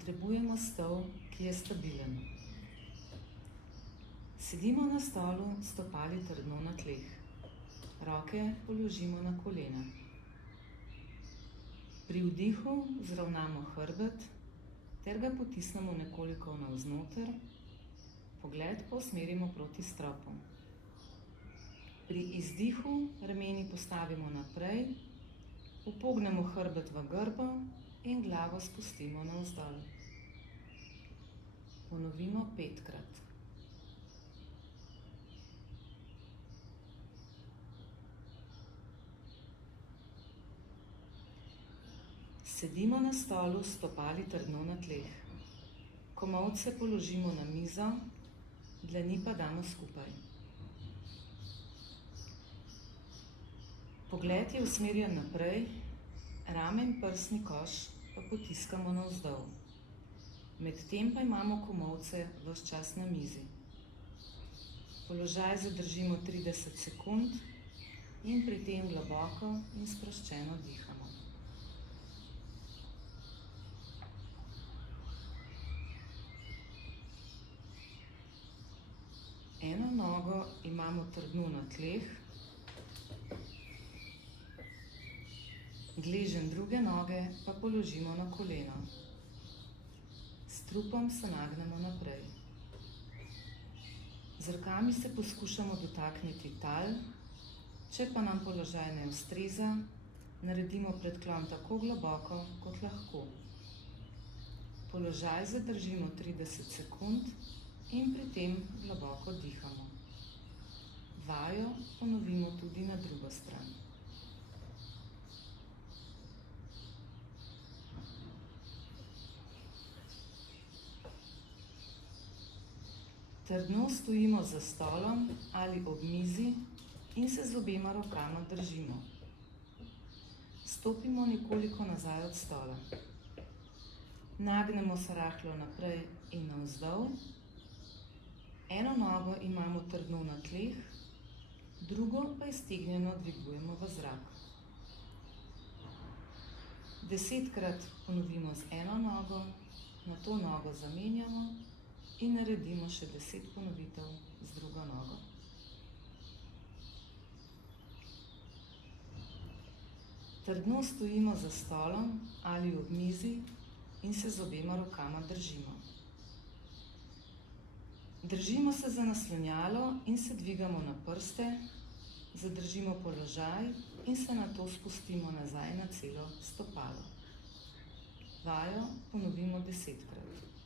Potrebujemo stol, ki je stabilen. Sedimo na stolu, stopali trdno na tleh. Roke položimo na kolena. Pri vdihu zravnamo hrbet ter ga potisnemo nekoliko navznoter, pogled pa usmerimo proti stropu. Pri izdihu rameni postavimo naprej, upognemo hrbet v grbo in glavo spustimo navzdol. Ponovimo 5-krat. Sedimo na stolu, stopali trdno na tleh. Komolce položimo na mizo, dlani pa damo skupaj. Pogled je usmerjen naprej, rame in prsni koš pa potiskamo navzdol. Medtem pa imamo komolce ves čas na mizi. Položaj zadržimo 30 sekund in pri tem globoko in sproščeno dihamo. Eno nogo imamo trdno na tleh, gleženj druge noge pa položimo na koleno. S trupom se nagnemo naprej. Z rokami se poskušamo dotakniti tal, če pa nam položaj ne ustreza, naredimo predklon tako globoko, kot lahko. Položaj zadržimo 30 sekund in pri tem globoko dihamo. Vajo ponovimo tudi na drugo stran. Trdno stojimo za stolom ali ob mizi in se z obema rokama držimo. Stopimo nekoliko nazaj od stola. Nagnemo se rahlo naprej in navzdol. Eno nogo imamo trdno na tleh, drugo pa iztegnjeno dvigujemo v zrak. 10-krat ponovimo z eno nogo, nato nogo zamenjamo in naredimo še 10 ponovitev z drugo nogo. Trdno stojimo za stolom ali ob mizi in se z obema rokama držimo. Držimo se za naslonjalo in se dvigamo na prste, zadržimo položaj in se nato spustimo nazaj na celo stopalo. Vajo ponovimo 10-krat.